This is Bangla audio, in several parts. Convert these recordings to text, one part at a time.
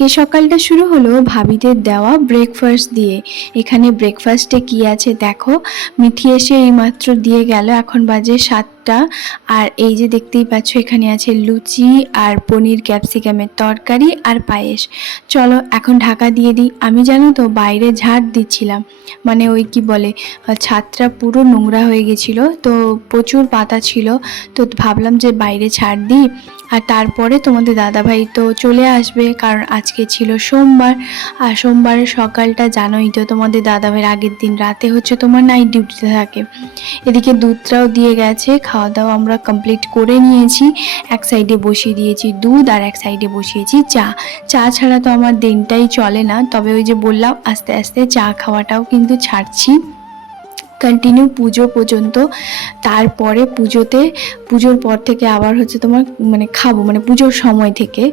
আজকে সকালটা শুরু হলো ভাবিদের দেওয়া ব্রেকফাস্ট দিয়ে। এখানে ব্রেকফাস্টে কি আছে দেখো, মিঠি এসে এইমাত্র দিয়ে গেল, এখন বাজে 7টা। আর এই যে দেখতেই পাচ্ছ এখানে আছে লুচি আর পনির ক্যাপসিকামের তরকারি আর পায়েস। চলো এখন ঢাকা দিয়ে দিই। আমি জানো তো বাইরে ঝাড় দিচ্ছিলাম, মানে ওই কি বলে, ছাদটা পুরো নোংরা হয়ে গেছিলো, তো প্রচুর পাতা ছিল, তো ভাবলাম যে বাইরে ছাড় দিই। আর তারপরে তোমাদের দাদাভাই তো চলে আসবে, কারণ আজকে ছিল সোমবার। আর সোমবারের সকালটা জানোই তো, তোমাদের দাদাভাইয়ের আগের দিন রাতে হচ্ছে তোমার নাইট ডিউটিতে থাকে। এদিকে দুধটাও দিয়ে গেছে, খাওয়া দাওয়া আমরা কমপ্লিট করে নিয়েছি। এক সাইডে বসিয়ে দিয়েছি দুধ আর এক সাইডে বসিয়েছি চা। চা ছাড়া তো আমার দিনটাই চলে না, তবে ওই যে বললাম আস্তে আস্তে চা খাওয়াটাও কিন্তু ছাড়ছি কন্টিনিউ পুজো পর্যন্ত। তারপরে পুজোর পর থেকে আবার হচ্ছে তোমার মানে খাবো, মানে পুজোর সময় থেকে।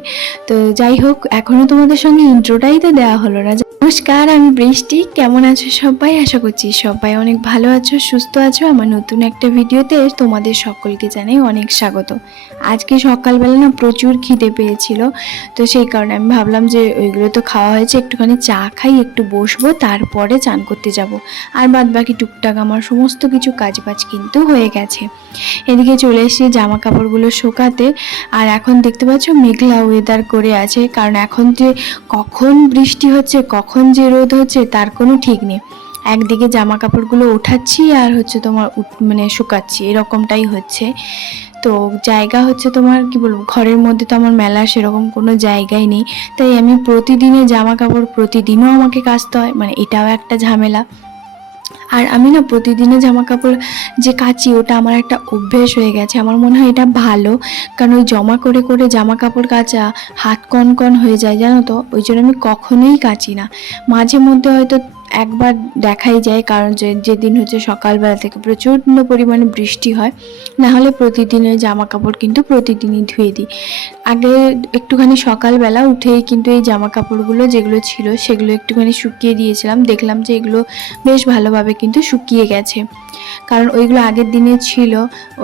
তো যাই হোক, এখনো তোমাদের সঙ্গে ইন্ট্রোটাই তো দেওয়া হলো না। নমস্কার, আমি বৃষ্টি। কেমন আছো সবাই? আশা করছি সবাই অনেক ভালো আছো, সুস্থ আছো। আমার নতুন একটা ভিডিওতে তোমাদের সকলকে জানাই অনেক স্বাগত। আজকে সকালবেলা না প্রচুর খিদে পেয়েছিল, তো সেই কারণে আমি ভাবলাম যে ওইগুলো তো খাওয়া হয়েছে, একটুখানি চা খাই, একটু বসবো, তারপরে চান করতে যাব। আর বাদ বাকি টুকটাক আমার সমস্ত কিছু কাজবাজ কিন্তু হয়ে গেছে। এদিকে চলে এসেছি জামা কাপড়গুলো শোকাতে। আর এখন দেখতে পাচ্ছ মেঘলা ওয়েদার করে আছে, কারণ এখন যে কখন বৃষ্টি হচ্ছে কখন যে রোদ হচ্ছে তার কোনো ঠিক নেই। একদিকে জামা কাপড়গুলো ওঠাচ্ছি আর হচ্ছে তোমার মানে শুকাচ্ছি, এরকমটাই হচ্ছে। তো জায়গা হচ্ছে তোমার কি বলবো, ঘরের মধ্যে তো আমার মেলা সেরকম কোনো জায়গাই নেই, তাই আমি প্রতিদিনে জামা কাপড় প্রতিদিনও আমাকে কাচতে হয়, মানে এটাও একটা ঝামেলা। আর আমি না প্রতিদিনে জামা কাপড় যে কাচি ওটা আমার একটা অভ্যেস হয়ে গেছে। আমার মনে হয় এটা ভালো, কারণ ওই জমা করে করে জামা কাপড় কাচা হাত কন হয়ে যায় জানো তো, ওই জন্য আমি কখনোই কাচি না। মাঝে মধ্যে হয়তো একবার দেখাই যায়, কারণ যেদিন হচ্ছে সকালবেলা থেকে প্রচণ্ড পরিমাণে বৃষ্টি হয়, না হলে প্রতিদিনের জামা কাপড় কিন্তু প্রতিদিনই ধুয়ে দিই। আগে একটুখানি সকালবেলা উঠেই কিন্তু এই জামা কাপড়গুলো যেগুলো ছিল সেগুলো একটুখানি শুকিয়ে দিয়েছিলাম, দেখলাম যে এগুলো বেশ ভালোভাবে কিন্তু শুকিয়ে গেছে, কারণ ওইগুলো আগের দিনে ছিল।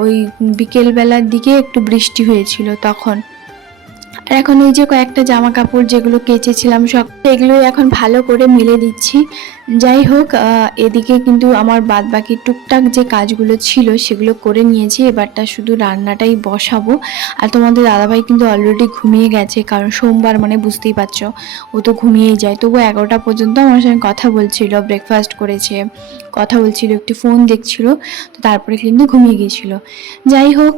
ওই বিকেলবেলার দিকে একটু বৃষ্টি হয়েছিল তখন। আর এখন এই যে কয়েকটা জামা কাপড় যেগুলো কেচেছিলাম সব এগুলোই এখন ভালো করে মেলে দিচ্ছি। যাই হোক, এদিকে কিন্তু আমার বাদ বাকি টুকটাক যে কাজগুলো ছিল সেগুলো করে নিয়েছি, এবারটা শুধু রান্নাটাই বসাবো। আর তোমাদের দাদাভাই কিন্তু অলরেডি ঘুমিয়ে গেছে, কারণ সোমবার মানে বুঝতেই পারছো ও তো ঘুমিয়েই যায়। তবু 11টা পর্যন্ত আমার সঙ্গে কথা বলছিল, ব্রেকফাস্ট করেছে, কথা বলছিল, একটু ফোন দেখছিল, তো তারপরে কিন্তু ঘুমিয়ে গিয়েছিল। যাই হোক,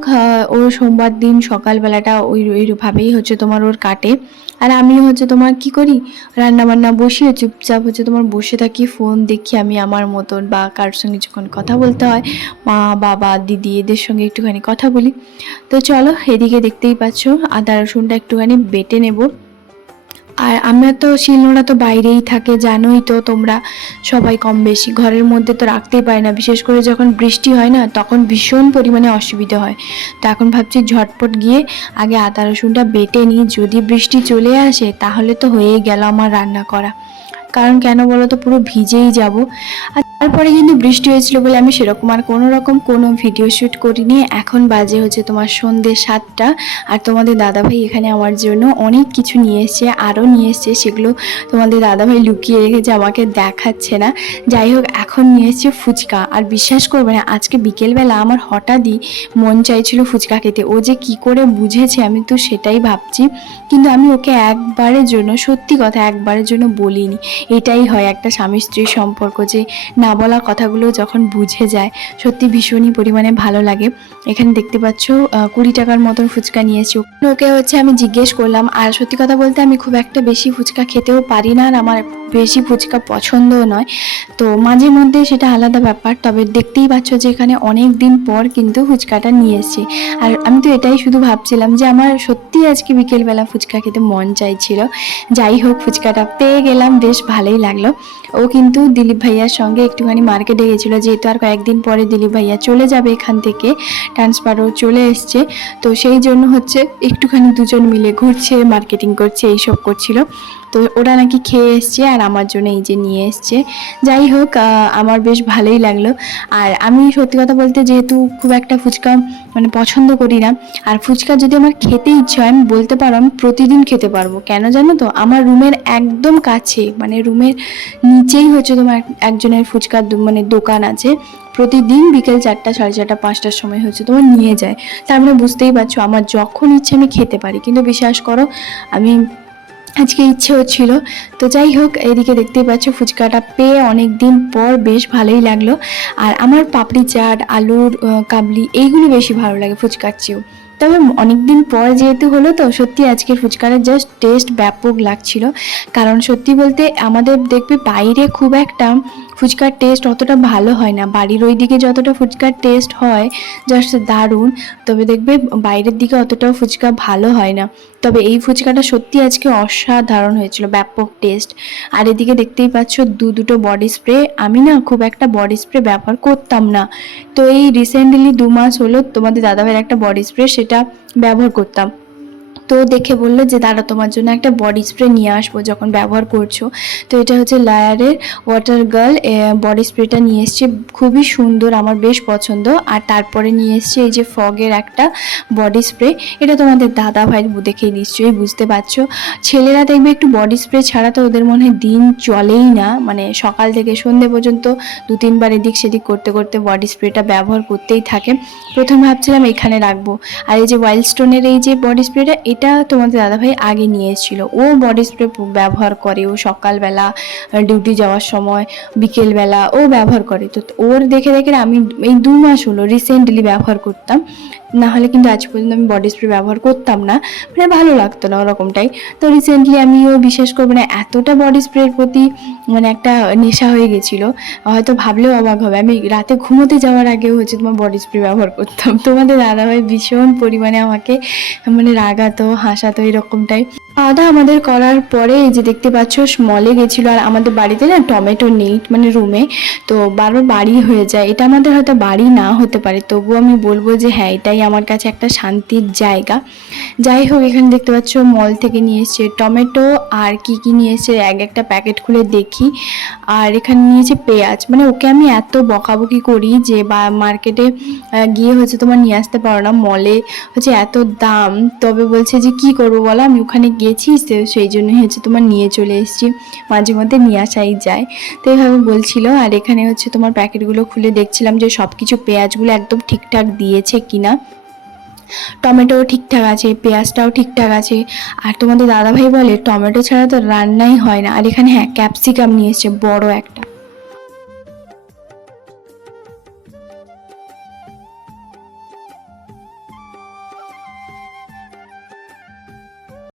ও সোমবার দিন সকালবেলাটা ওইভাবেই হচ্ছে তোমার ওর কাটে। আর আমিও হচ্ছে তোমার কি করি, রান্না বান্না বসিয়ে চুপচাপ হচ্ছে তোমার বসে থাকি, ফোন দেখি আমি আমার মতন, বা কারোর সঙ্গে যখন কথা বলতে হয় মা বাবা দিদি এদের সঙ্গে একটুখানি কথা বলি। তো চলো, এদিকে দেখতেই পাচ্ছ আদা রসুনটা একটুখানি বেটে নেব। আর আমরা তো শিলনোড়া তো বাইরেই থাকে, জানোই তো তোমরা সবাই কম বেশি, ঘরের মধ্যে তো রাখতেই পারি না, বিশেষ করে যখন বৃষ্টি হয় না তখন ভীষণ পরিমাণে অসুবিধা হয়। তো এখন ভাবছি ঝটপট গিয়ে আগে আদা রসুনটা বেটে নিই, যদি বৃষ্টি চলে আসে তাহলে তো হয়েই গেল আমার রান্না করা, কারণ কেন বলো তো, পুরো ভিজেই যাব। আর তারপরে কিন্তু বৃষ্টি হয়েছিল বলে আমি সেরকম আর কোনো ভিডিও শ্যুট করিনি। এখন বাজে হচ্ছে তোমার সন্ধ্যে 7টা। আর তোমাদের দাদাভাই এখানে আমার জন্য অনেক কিছু নিয়ে এসছে, আরও নিয়ে এসছে, সেগুলো তোমাদের দাদাভাই লুকিয়ে রেখেছে, আমাকে দেখাচ্ছে না। যাই হোক, এখন নিয়ে এসছে ফুচকা। আর বিশ্বাস করবে না, আজকে বিকেলবেলা আমার হঠাৎই মন চাইছিল ফুচকা খেতে। ও যে কি করে বুঝেছে আমি তো সেটাই ভাবছি, কিন্তু আমি ওকে একবারের জন্য, সত্যি কথা একবারের জন্য বলিনি। এটাই হয় একটা স্বামী স্ত্রীর সম্পর্ক, যে না বলা কথাগুলো যখন বুঝে যায় সত্যি ভীষণই পরিমাণে ভালো লাগে। এখানে দেখতে পাচ্ছ 20 টাকার মতন ফুচকা নিয়েছি। ওকে হচ্ছে আমি জিজ্ঞেস করলাম, আর সত্যি কথা বলতে আমি খুব একটা বেশি ফুচকা খেতেও পারি না, আর আমার বেশি ফুচকা পছন্দও নয়, তো মাঝে মধ্যে সেটা আলাদা ব্যাপার। তবে দেখতেই পাচ্ছ যে এখানে অনেক দিন পর কিন্তু ফুচকাটা নিয়ে এসেছি। আর আমি তো এটাই শুধু ভাবছিলাম যে আমার সত্যি আজকে বিকেলবেলা ফুচকা খেতে মন চাইছিল। যাই হোক, ফুচকাটা পেয়ে গেলাম, বেশ ভালোই লাগলো। ও কিন্তু দিলীপ ভাইয়ার সঙ্গে একটুখানি মার্কেটে গেছিলো, যেহেতু আর কয়েকদিন পরে দিলীপ ভাইয়া চলে যাবে এখান থেকে, ট্রান্সফারও চলে এসছে, তো সেই জন্য হচ্ছে একটুখানি দুজন মিলে ঘুরছে, মার্কেটিং করছে, এইসব করছিল। তো ওরা নাকি খেয়ে এসছে আর আমার জন্য এই যে নিয়ে এসছে। যাই হোক, আমার বেশ ভালোই লাগলো। আর আমি সত্যি কথা বলতে যেহেতু খুব একটা ফুচকা মানে পছন্দ করি না, আর ফুচকা যদি আমার খেতে ইচ্ছে হয় আমি বলতে পারো আমি প্রতিদিন খেতে পারবো। কেন জানো তো, আমার রুমের একদম কাছে মানে রুমের নিচেই হচ্ছে তোমার একজনের ফুচকার মানে দোকান আছে। প্রতিদিন বিকেল 4টা, 4:30, 5টার সময় হচ্ছে তোমার নিয়ে যায়। তার মানে বুঝতেই পারছো আমার যখন ইচ্ছে আমি খেতে পারি। কিন্তু বিশ্বাস করো আমি আজকে ইচ্ছে হচ্ছিল। তো যাই হোক, এদিকে দেখতেই পাচ্ছ ফুচকাটা পেয়ে অনেক দিন পর বেশ ভালোই লাগলো। আর আমার পাপড়ি চাট, আলুর কাবলি এইগুলো বেশি ভালো লাগে ফুচকার চেয়েও। তবে অনেকদিন পর যেহেতু হলো, তো সত্যি আজকের ফুচকাটা জাস্ট টেস্ট ব্যাপক লাগছিল। কারণ সত্যি বলতে আমাদের দেখবে বাইরে খুব একটা ফুচকার টেস্ট অতটা ভালো হয় না, বাড়ির ওই দিকে যতটা ফুচকার টেস্ট হয় জাস্ট দারুণ। তবে দেখবে বাইরের দিকে অতটাও ফুচকা ভালো হয় না। তবে এই ফুচকাটা সত্যি আজকে অসাধারণ হয়েছিল, ব্যাপক টেস্ট। আর এদিকে দেখতেই পাচ্ছ দুটো বডি স্প্রে। আমি না খুব একটা বডি স্প্রে ব্যবহার করতাম না, তো এই রিসেন্টলি 2 মাস হলো তোমাদের দাদাভাইয়ের একটা বডি স্প্রে সেটা ব্যবহার করতাম। তো দেখে বললো যে দাদা তোমার জন্য একটা বডি স্প্রে নিয়ে আসবো যখন ব্যবহার করছো। তো এটা হচ্ছে লায়ারের ওয়াটার গার্ল বডি স্প্রেটা নিয়ে এসছে, খুবই সুন্দর, আমার বেশ পছন্দ। আর তারপরে নিয়ে এসছে এই যে ফগের একটা বডি স্প্রে। এটা তোমাদের দাদা ভাই দেখেই নিশ্চয়ই বুঝতে পারছো। ছেলেরা দেখবে একটু বডি স্প্রে ছাড়া তো ওদের মনে হয় দিন চলেই না, মানে সকাল থেকে সন্ধ্যে পর্যন্ত 2-3বার এদিক সেদিক করতে করতে বডি স্প্রেটা ব্যবহার করতেই থাকে। প্রথম ভাবছিলাম এখানে রাখবো। আর এই যে ওয়াইল্ড স্টোনের এই যে বডি স্প্রেটা, এটা তোমাদের দাদাভাই আগে নিয়ে এসেছিলো। ও বডি স্প্রে ব্যবহার করে, ও সকালবেলা ডিউটি যাওয়ার সময়, বিকেলবেলা ও ব্যবহার করে। তো ওর দেখে দেখে আমি এই 2 মাস হলো রিসেন্টলি ব্যবহার করতাম, না হলে কিন্তু আজ পর্যন্ত আমি বডি স্প্রে ব্যবহার করতাম না, মানে ভালো লাগতো না ওরকমটাই। তো রিসেন্টলি আমিও বিশেষ করে মানে এতটা বডি স্প্রের প্রতি মানে একটা নেশা হয়ে গেছিলো, হয়তো ভাবলেও অবাক হবে, আমি রাতে ঘুমোতে যাওয়ার আগেও হচ্ছে তোমার বডি স্প্রে ব্যবহার করতাম। তোমাদের দাদাভাই ভীষণ পরিমাণে আমাকে মানে রাগাতো, হাসাতো, এরকমটাই। খাওয়া দাওয়া আমাদের করার পরে এই যে দেখতে পাচ্ছ মলে গেছিলো। আর আমাদের বাড়িতে না টমেটো নেই মানে রুমে, তো বারবার বাড়ি হয়ে যায়। এটা আমাদের হয়তো বাড়ি না হতে পারে, তবুও আমি বলবো যে হ্যাঁ এটাই আমার কাছে একটা শান্তির জায়গা। যাই হোক, এখানে দেখতে পাচ্ছ মল থেকে নিয়ে এসছে টমেটো, আর কি কি নিয়ে এসছে এক একটা প্যাকেট খুলে দেখি। আর এখানে নিয়েছে পেঁয়াজ, মানে ওকে আমি এত বকাবকি করি যে বা মার্কেটে গিয়ে হচ্ছে তোমার নিয়ে আসতে পারো না, মলে হচ্ছে এত দাম। তবে বলছে যে কি করবো বলো, আমি ওখানে গেছি সেই জন্যই হচ্ছে তোমার নিয়ে চলে এসেছি, মাঝে মধ্যে নিয়ে আসাই যায়। তো এইভাবে বলছিল। আর এখানে হচ্ছে তোমার প্যাকেটগুলো খুলে দেখছিলাম যে সব কিছু পেঁয়াজগুলো একদম ঠিকঠাক দিয়েছে কিনা। টমেটোও ঠিকঠাক আছে, পেঁয়াজটাও ঠিকঠাক আছে। আর তোমাদের দাদাভাই বলে টমেটো ছাড়া তো রান্নাই হয় না। আর এখানে হ্যাঁ ক্যাপসিকাম নিয়ে এসছে বড় একটা।